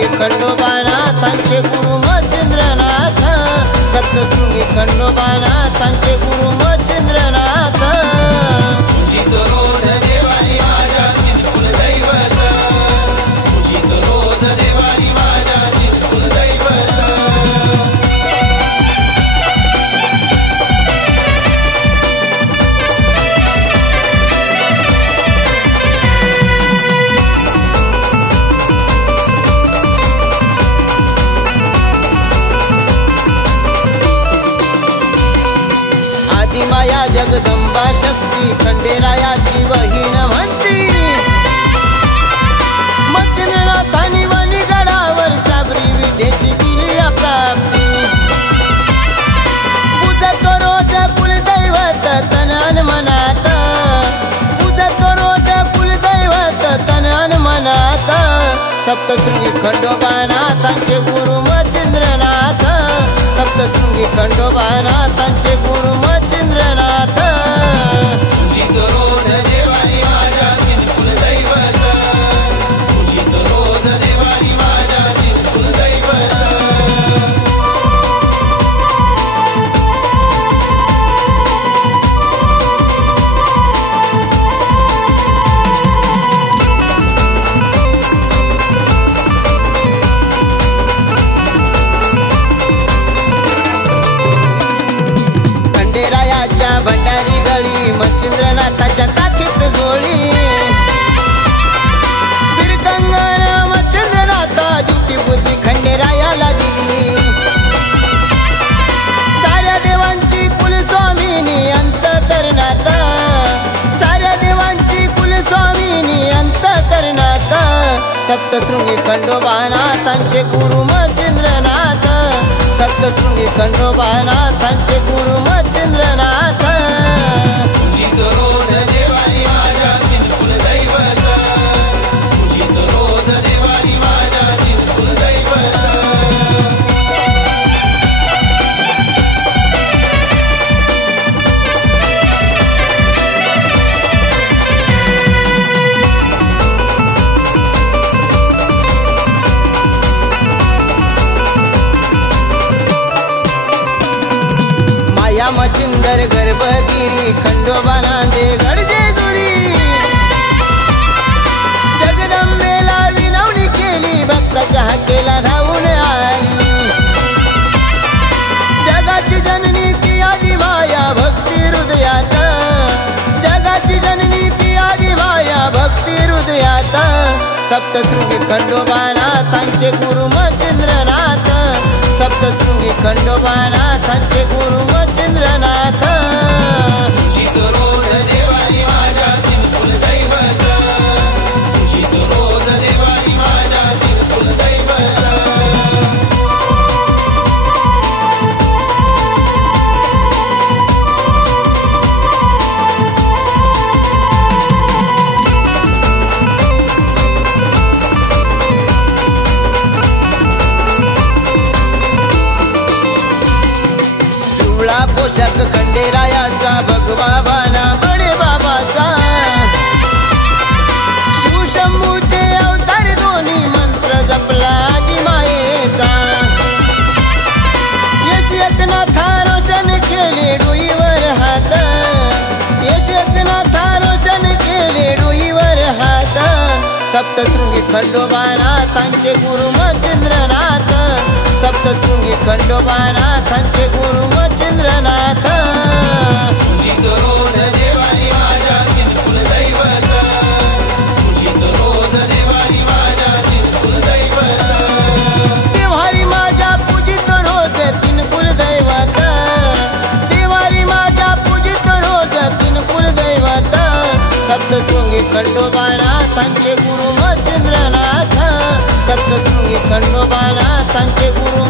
सप्तशृंगी खंडोबानाथांचे गुरु मच्छिंद्रनाथ, सप्तशृंगी खंडोबानाथांचे गुरु मच्छिंद्रनाथ। पूजित रोज देवारी माझ्या चिरकुल दैवत, पूजित रोज देवारी माझ्या चिरकुल दैवत। आदिमाया जगदंबा शक्ती खंडेरायाची बहीण म्हणती, मच्छिंद्रनाथांनी वणीगडावर साबरी विद्येची केली प्राप्ती। पूजतो रोज कुलदैवत तन अन मनात, पूजतो रोज कुलदैवत तन अन मनात। सप्तशृंगी खंडोबानाथांचे गुरु मच्छिंद्रनाथ, सप्तशृंगी खंडोबानाथांचे गुरु मच्छिंद्रनाथ। पूजित रोज देवारी माझ्या चिरकुल दैवत, पूजित रोज देवारी माझ्या चिरकुल दैवत। खंडेरायाच्या भंडारी गळी मच्छिंद्रनाथाच्या काठीत जोळी, बिरकंगण मच्छिंद्रनाथा दुटी बुद्धी खंडेरायाला दिली। साऱ्या देवांची कुलस्वामिनी अंतकरणात, साऱ्या देवांची कुलस्वामिनी अंतकरणात। सप्तशृंगी खंडोबानाथांचे गुरु मच्छिंद्रनाथ, सप्तशृंगी खंडोबानाथांचे गुरु मच्छिंद्रनाथ। पूजित रोज देवारी माझ्या चिरकुल दैवत, पूजित रोज देवारी माझ्या चिरकुल दैवत। माया मच्छिंदर गर्भगिरी खंडोबानांदे गडजे दुरी, जगदंबेला विनवणी केली भक्ताच्या हाकेला धावून आली। जगाची जननी ती आली माया भक्ती हृदयात, जगाची जननी ती आली माया भक्ती हृदयात। सप्तशृंगी खंडोबानाथांचे गुरु मच्छिंद्रनाथ, सप्तशृंगी खंडोबानाथांचे गुरु मच्छिंद्रनाथ। पूजित रोज देवारी माझ्या चिरकुल दैवत, पूजित रोज देवारी माझ्या चिरकुल दैवत। पिवळा पोशाख खंडेरायाचा, भगवा बाणा बडे बाबाचा, शिवशंभूचे अवतार दोन्ही मंत्र जपला आदिमायेचा। यश एकनाथा रोशन केले डोईवर हात, यश एकनाथा रोशन केले डोईवर हात। सप्तशृंगी खंडोबानाथांचे गुरु मच्छिंद्रनाथ, सप्तशृंगी खंडोबानाथांचे गुरु मच्छिंद्रनाथ। पूजित रोज देवारी माझ्या चिरकुल दैवत, पूजित रोज देवारी माझ्या चिरकुल दैवत। देवारी माझ्या पूजित रोज तीन कुलदैवत, देवारी माझ्या पूजित रोज तीन कुलदैवत। सप्तशृंगी खंडोबानाथांचे गुरु मच्छिंद्रनाथ, सप्तशृंगी खंडोबानाथांचे गुरु